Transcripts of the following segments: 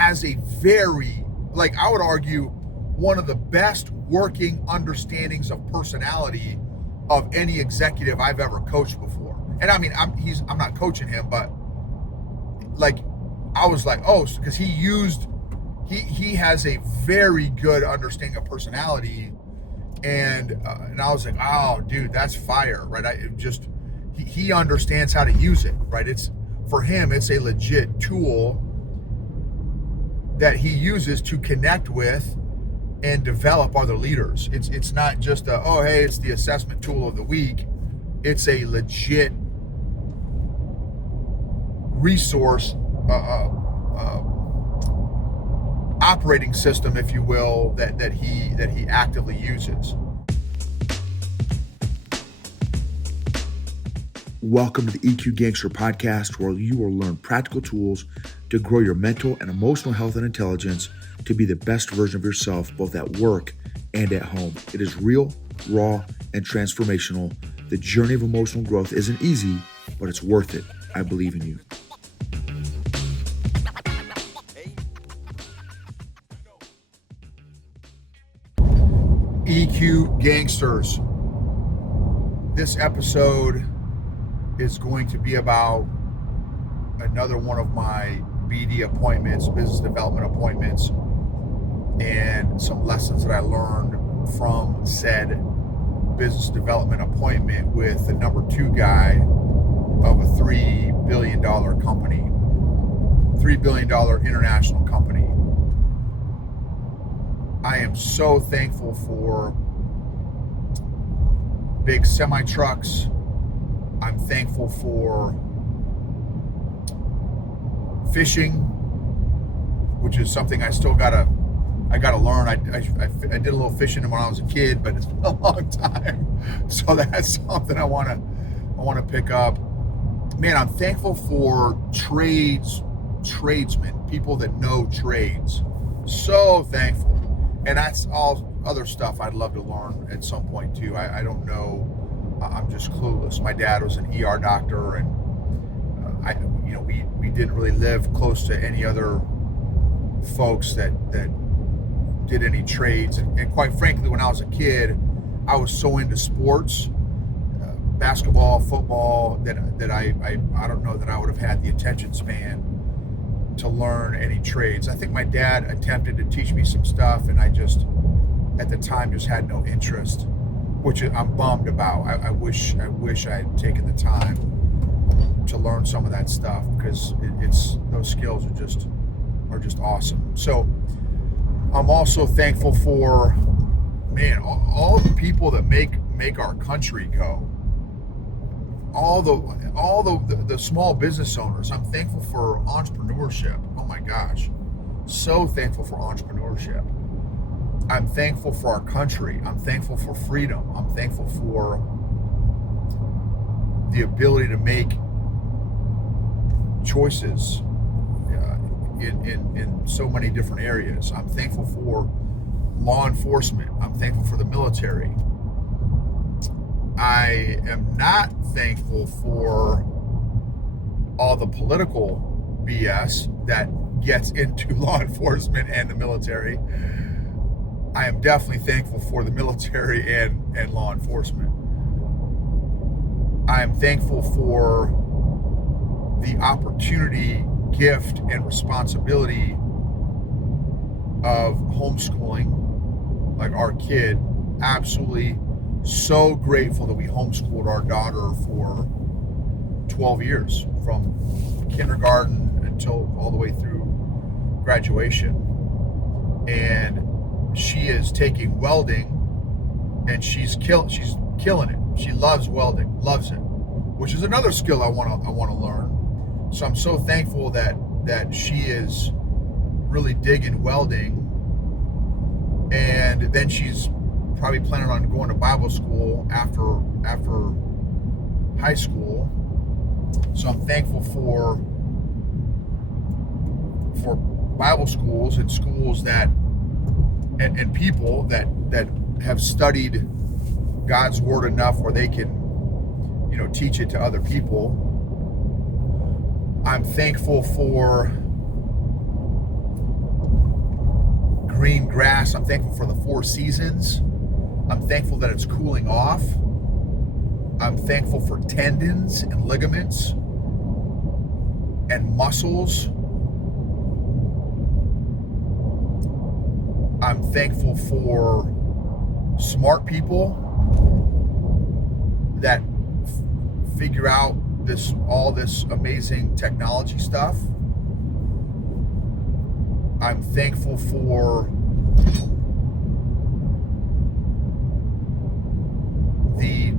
has a very, like, I would argue, one of the best working understandings of personality of any executive I've ever coached before. And I mean, I'm not coaching him, but like, I was like, oh, because he has a very good understanding of personality, and I was like, oh, dude, that's fire, right? He understands how to use it, right? It's, for him, it's a legit tool that he uses to connect with and develop other leaders. It's not just oh, hey, it's the assessment tool of the week. It's a legit resource, operating system, if you will, that he actively uses. Welcome to the EQ Gangster podcast, where you will learn practical tools to grow your mental and emotional health and intelligence to be the best version of yourself, both at work and at home. It is real, raw, and transformational. The journey of emotional growth isn't easy, but it's worth it. I believe in you. EQ Gangsters. This episode is going to be about another one of my BD appointments, business development appointments, and some lessons that I learned from said business development appointment with the number 2 guy of a $3 billion company, $3 billion international company. I am so thankful for big semi trucks. I'm thankful for fishing, which is something I still gotta learn. I did a little fishing when I was a kid, but it's been a long time. So that's something I wanna pick up. Man, I'm thankful for tradesmen, people that know trades. So thankful. And that's all other stuff I'd love to learn at some point too. I don't know. I'm just clueless. My dad was an ER doctor, and we didn't really live close to any other folks that did any trades. And quite frankly, when I was a kid, I was so into sports, basketball, football, that I don't know that I would have had the attention span to learn any trades. I think my dad attempted to teach me some stuff, and I just, at the time, just had no interest, which I'm bummed about. I wish I had taken the time to learn some of that stuff, because it's those skills are just awesome. So I'm also thankful for, man, all the people that make our country go. All the small business owners. I'm thankful for entrepreneurship. Oh my gosh, so thankful for entrepreneurship. I'm thankful for our country. I'm thankful for freedom. I'm thankful for the ability to make choices in so many different areas. I'm thankful for law enforcement. I'm thankful for the military. I am not thankful for all the political BS that gets into law enforcement and the military. I am definitely thankful for the military and law enforcement. I am thankful for the opportunity, gift, and responsibility of homeschooling, like our kid. Absolutely so grateful that we homeschooled our daughter for 12 years, from kindergarten until all the way through graduation. And she is taking welding, and she's killing it. She loves welding, loves it, which is another skill I want to learn. So I'm so thankful that she is really digging welding, and then she's probably planning on going to Bible school after high school. So I'm thankful for Bible schools and schools that and people that have studied God's word enough where they can, teach it to other people. I'm thankful for green grass. I'm thankful for the 4 seasons. I'm thankful that it's cooling off. I'm thankful for tendons and ligaments and muscles. I'm thankful for smart people that figure out all this amazing technology stuff. I'm thankful for the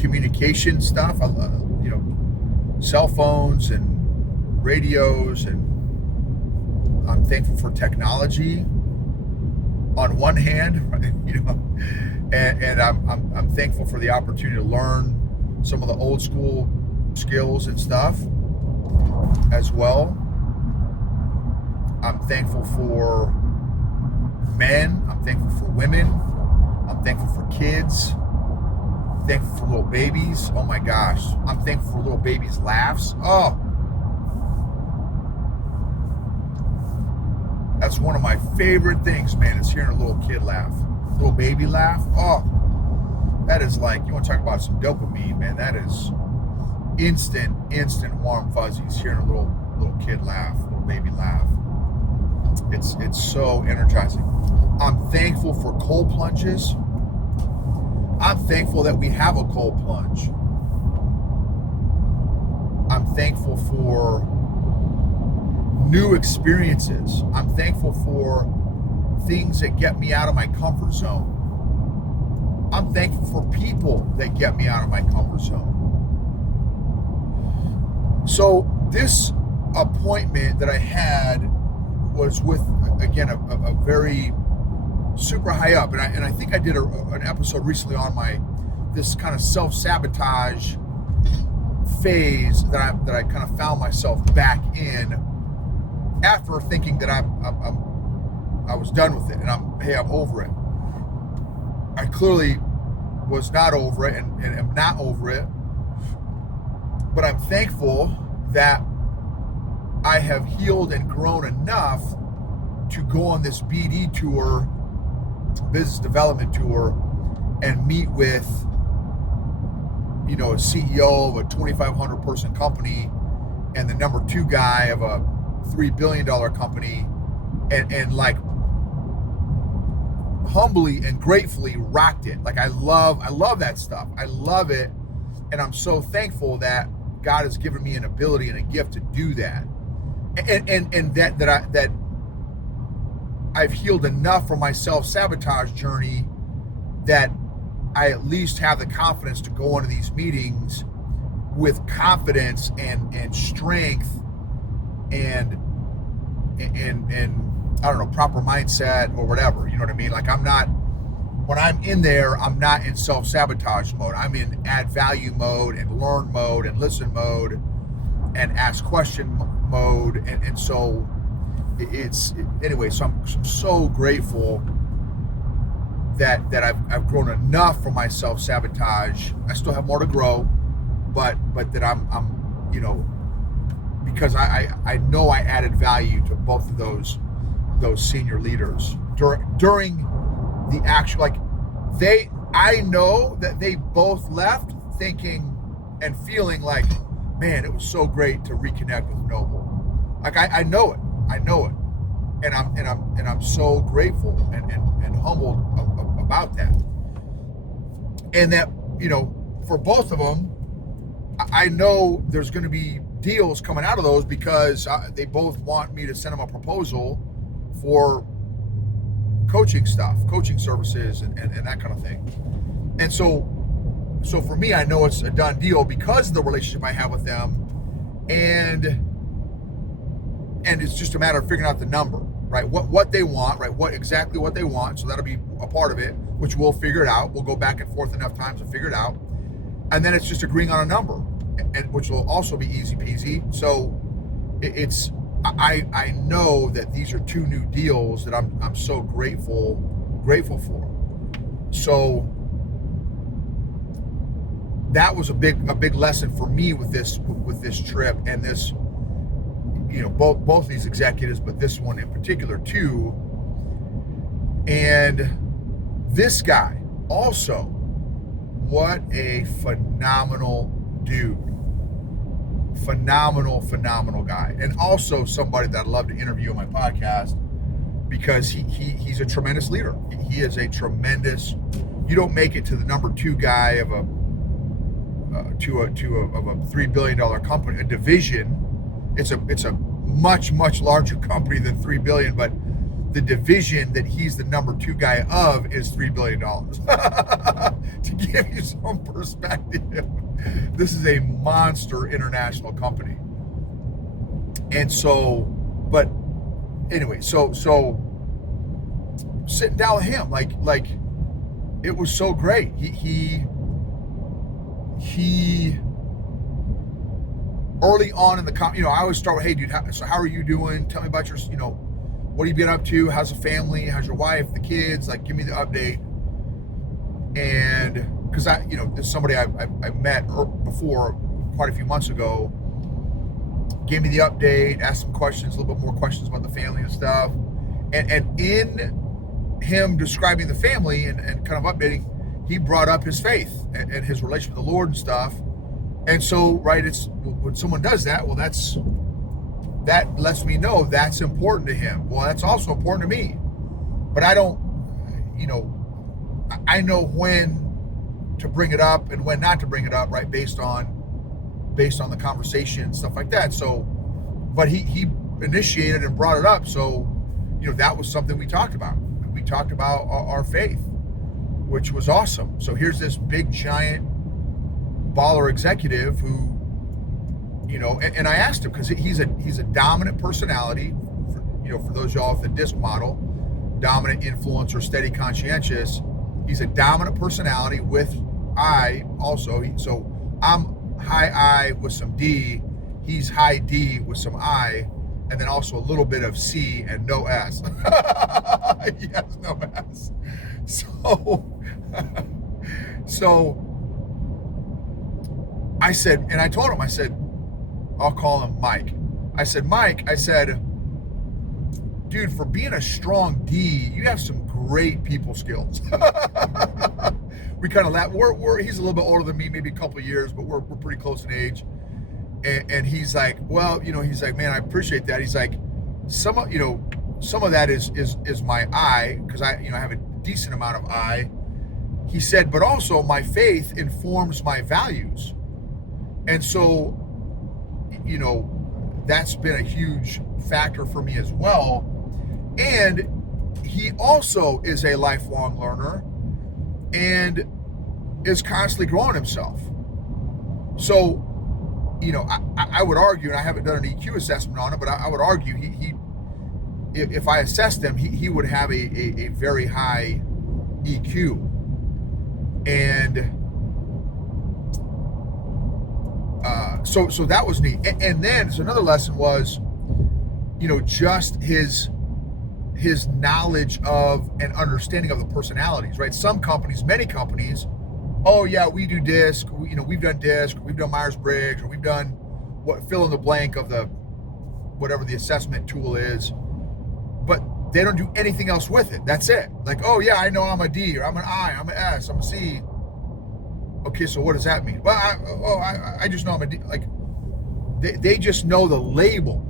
communication stuff, cell phones and radios, and I'm thankful for technology on one hand, and I'm thankful for the opportunity to learn some of the old school skills and stuff as well. I'm thankful for men. I'm thankful for women. I'm thankful for kids. I'm thankful for little babies. Oh my gosh. I'm thankful for little babies' laughs. Oh. That's one of my favorite things, man, is hearing a little kid laugh. Little baby laugh. Oh. That is like, you want to talk about some dopamine, man. That is instant warm fuzzies hearing a little kid laugh, little baby laugh. It's so energizing. I'm thankful for cold plunges. I'm thankful that we have a cold plunge. I'm thankful for new experiences. I'm thankful for things that get me out of my comfort zone. I'm thankful for people that get me out of my comfort zone. So this appointment that I had was with, again, a very super high up, and I think I did an episode recently on this kind of self-sabotage phase that I kind of found myself back in after thinking that I was done with it, and I'm over it. I clearly was not over it and am not over it, but I'm thankful that I have healed and grown enough to go on this BD tour, business development tour, and meet with, a CEO of a 2,500 person company and the number 2 guy of a $3 billion company, and like humbly and gratefully rocked it. Like I love that stuff. I love it. And I'm so thankful that God has given me an ability and a gift to do that. And that I've healed enough from my self-sabotage journey that I at least have the confidence to go into these meetings with confidence and strength and I don't know, proper mindset or whatever, you know what I mean? Like when I'm in there, I'm not in self-sabotage mode. I'm in add value mode and learn mode and listen mode and ask question mode. And so anyway, so I'm so grateful that I've grown enough from my self-sabotage. I still have more to grow, but that I'm because I know I added value to both of those senior leaders during the actual, like I know that they both left thinking and feeling like, man, it was so great to reconnect with Noble. Like I know it, and I'm so grateful and humbled about that. And that, for both of them, I know there's going to be deals coming out of those because they both want me to send them a proposal for coaching stuff, coaching services, and that kind of thing. And so for me, I know it's a done deal because of the relationship I have with them, and it's just a matter of figuring out the number, right? What they want, right? Exactly what they want. So that'll be a part of it, which we'll figure it out. We'll go back and forth enough times to figure it out, and then it's just agreeing on a number, and which will also be easy peasy. So I know that these are 2 new deals that I'm so grateful for. So that was a big lesson for me with this trip and this, both these executives, but this one in particular too. And this guy also, what a phenomenal dude. Phenomenal guy. And also somebody that I'd love to interview on my podcast, because he's a tremendous leader. He is a tremendous, you don't make it to the number 2 guy of a $3 billion company, a division. It's a much larger company than $3 billion, but the division that he's the number 2 guy of is $3 billion. To give you some perspective, this is a monster international company. And so, but anyway, so sitting down with him, like it was so great. He early on in the I always start with, hey dude, how are you doing? Tell me about your, what have you been up to? How's the family? How's your wife, the kids? Like, give me the update. And because there's somebody I met before quite a few months ago, gave me the update, asked some questions, a little bit more questions about the family and stuff. And in him describing the family and kind of updating, he brought up his faith and his relationship with the Lord and stuff. And so, right, it's when someone does that, well, that lets me know that's important to him. Well, that's also important to me. But I don't, I know when to bring it up and when not to bring it up, right, based on the conversation and stuff like that. So, but he initiated and brought it up. So, that was something we talked about. We talked about our faith, which was awesome. So here's this big, giant baller executive who, and I asked him, because he's a dominant personality, for those of y'all with the DISC model, dominant, influencer, steady, conscientious. He's a dominant personality with I also. So I'm high I with some D. He's high D with some I, and then also a little bit of C and no S. He has no S. So I said, and I told him, I said, I'll call him Mike. I said, Mike, dude, for being a strong D, you have some great people skills. We kind of laugh. He's a little bit older than me, maybe a couple of years, but we're pretty close in age. And he's like, well, he's like, man, I appreciate that. He's like, some of that is my I, because I have a decent amount of I. He said, but also my faith informs my values. And so, that's been a huge factor for me as well. And he also is a lifelong learner and is constantly growing himself. So, I would argue, and I haven't done an EQ assessment on it, but I would argue if I assessed him, he would have a very high EQ. And so that was neat. And then so another lesson was, just his knowledge of and understanding of the personalities, right? Many companies, oh yeah, we do DISC, we've done DISC, we've done Myers-Briggs, or we've done fill in the blank of whatever the assessment tool is, but they don't do anything else with it. That's it. Like, oh yeah, I know I'm a D, or I'm an I, I'm an S, I'm a C. Okay, so what does that mean? Well, I just know I'm a D. Like, they just know the label,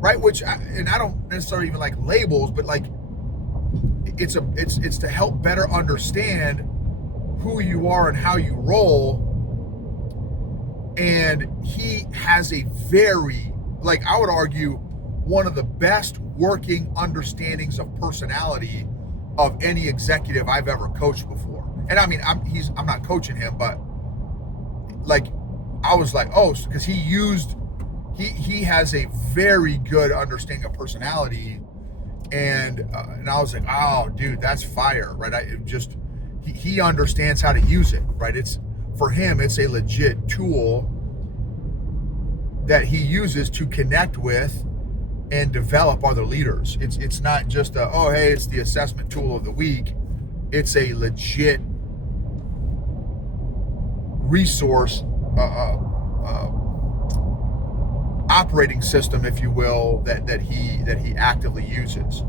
right? And I don't necessarily even like labels, but like, it's to help better understand who you are and how you roll. And he has a very, I would argue, one of the best working understandings of personality of any executive I've ever coached before. And I mean, I'm not coaching him, but I was like, oh, because he has a very good understanding of personality, and I was like, oh, dude, that's fire, right? He understands how to use it, right? For him, it's a legit tool that he uses to connect with and develop other leaders. It's not just hey, it's the assessment tool of the week. It's a legit operating system, if you will, that he actively uses,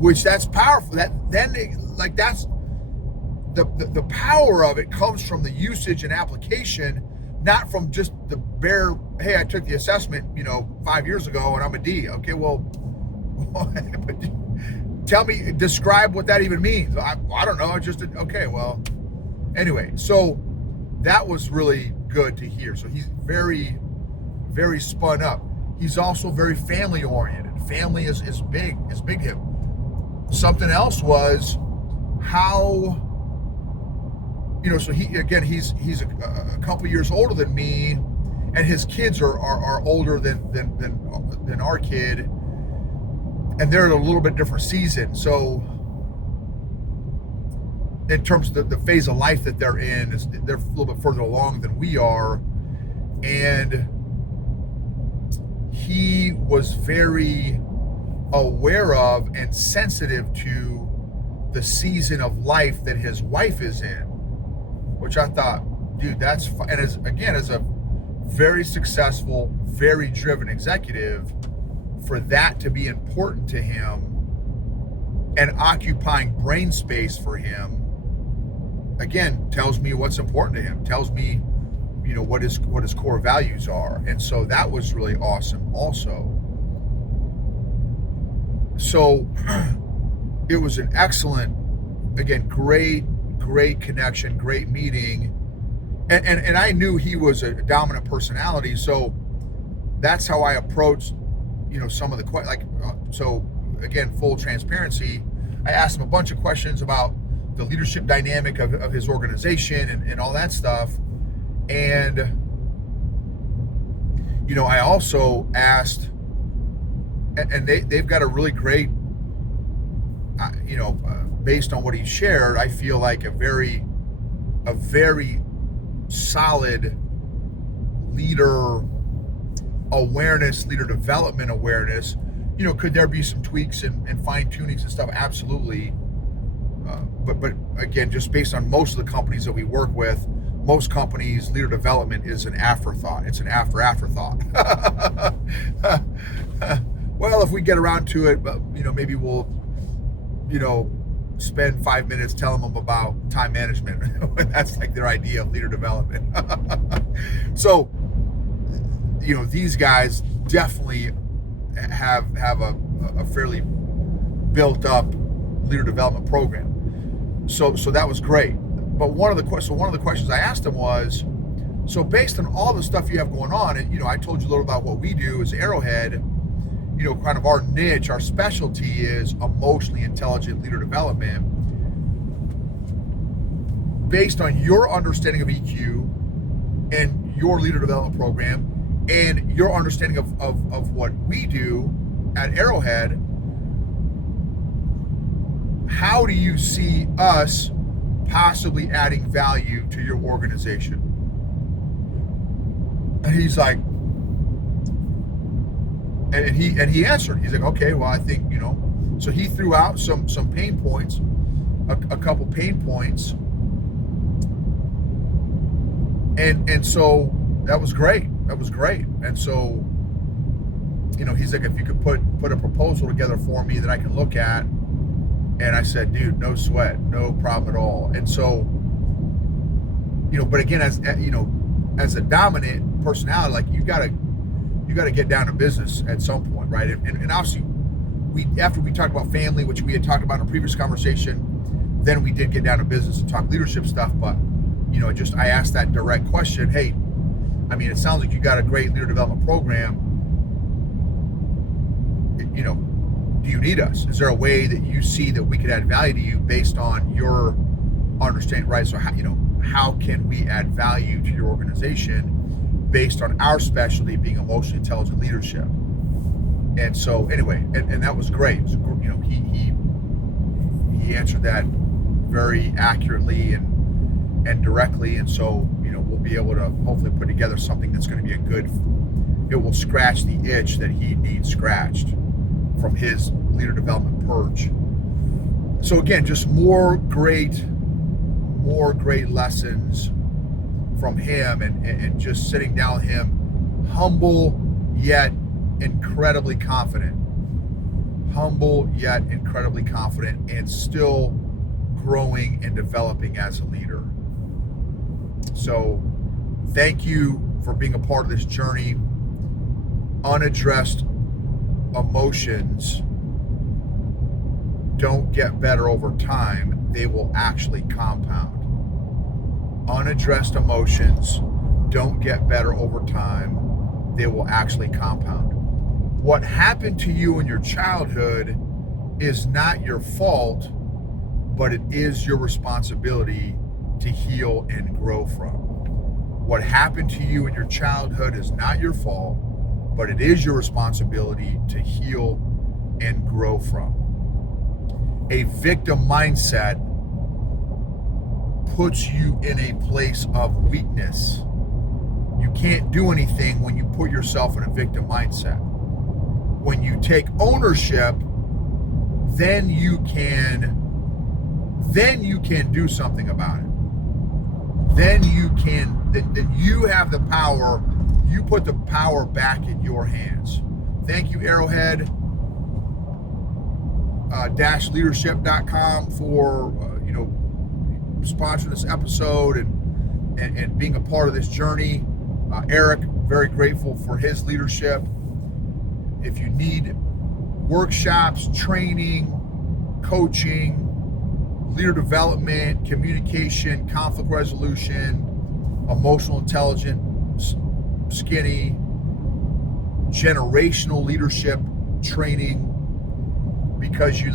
which that's powerful. That's the power of it comes from the usage and application, not from just the bare, hey, I took the assessment 5 years ago and I'm a D. Okay, well tell me, describe what that even means. I don't know. Okay, well, anyway, so that was really good to hear. So he's very, very spun up. He's also very family oriented. Family is big to him. Something else was how, so he's a couple years older than me, and his kids are older than our kid, and they're in a little bit different season. So in terms of the phase of life that they're in, they're a little bit further along than we are. And he was very aware of and sensitive to the season of life that his wife is in, which I thought, dude, that's fun. And as a very successful, very driven executive, for that to be important to him and occupying brain space for him, again, tells me what's important to him, tells me, what his core values are. And so that was really awesome also. So it was an excellent, again, great connection, great meeting. And I knew he was a dominant personality. So that's how I approached, some of the questions. So again, full transparency, I asked him a bunch of questions about the leadership dynamic of his organization and all that stuff. And, I also asked, and they've got a really great, based on what he shared, I feel like a very solid leader awareness, leader development awareness. Could there be some tweaks and fine tunings and stuff? Absolutely. But again, just based on most of the companies that we work with, most companies, leader development is an afterthought. It's an afterthought. Well, if we get around to it, maybe we'll, spend 5 minutes telling them about time management. That's like their idea of leader development. So, these guys definitely have a fairly built up leader development program. So that was great. But one of the questions I asked him was, so based on all the stuff you have going on, and I told you a little about what we do as Arrowhead, kind of our niche, our specialty is emotionally intelligent leader development. Based on your understanding of EQ and your leader development program and your understanding of what we do at Arrowhead, how do you see us possibly adding value to your organization? And he's like, and he answered. He's like, okay, well, I think, so he threw out some pain points, a couple pain points, and so that was great. And so, he's like, if you could put a proposal together for me that I can look at. And I said, dude, no sweat, no problem at all. And so, but again, as a dominant personality, like you gotta get down to business at some point, right? And obviously, after we talked about family, which we had talked about in a previous conversation, then we did get down to business and talk leadership stuff. But I asked that direct question. Hey, it sounds like you got a great leader development program. Do you need us? Is there a way that you see that we could add value to you based on your understanding, right? So how can we add value to your organization based on our specialty being emotionally intelligent leadership? And so anyway, and that was great. He answered that very accurately and directly. And so, we'll be able to hopefully put together something that's going to be it will scratch the itch that he needs scratched from his leader development purge. So again, just more great lessons from him and just sitting down with him, humble yet incredibly confident. Humble yet incredibly confident, and still growing and developing as a leader. So thank you for being a part of this journey. Unaddressed emotions don't get better over time, they will actually compound. Unaddressed emotions don't get better over time, they will actually compound. What happened to you in your childhood is not your fault, but it is your responsibility to heal and grow from. What happened to you in your childhood is not your fault, but it is your responsibility to heal and grow from. A victim mindset puts you in a place of weakness. You can't do anything when you put yourself in a victim mindset. When you take ownership, then you can do something about it. Then you have the power. You put the power back in your hands. Thank you, Arrowhead -leadership.com for sponsoring this episode and being a part of this journey. Eric, very grateful for his leadership. If you need workshops, training, coaching, leader development, communication, conflict resolution, emotional intelligence, skinny, generational leadership training, because you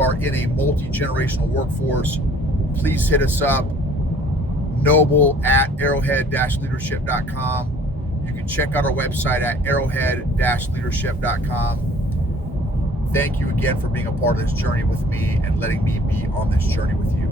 are in a multi-generational workforce, please hit us up, noble@arrowhead-leadership.com. You can check out our website at arrowhead-leadership.com. Thank you again for being a part of this journey with me and letting me be on this journey with you.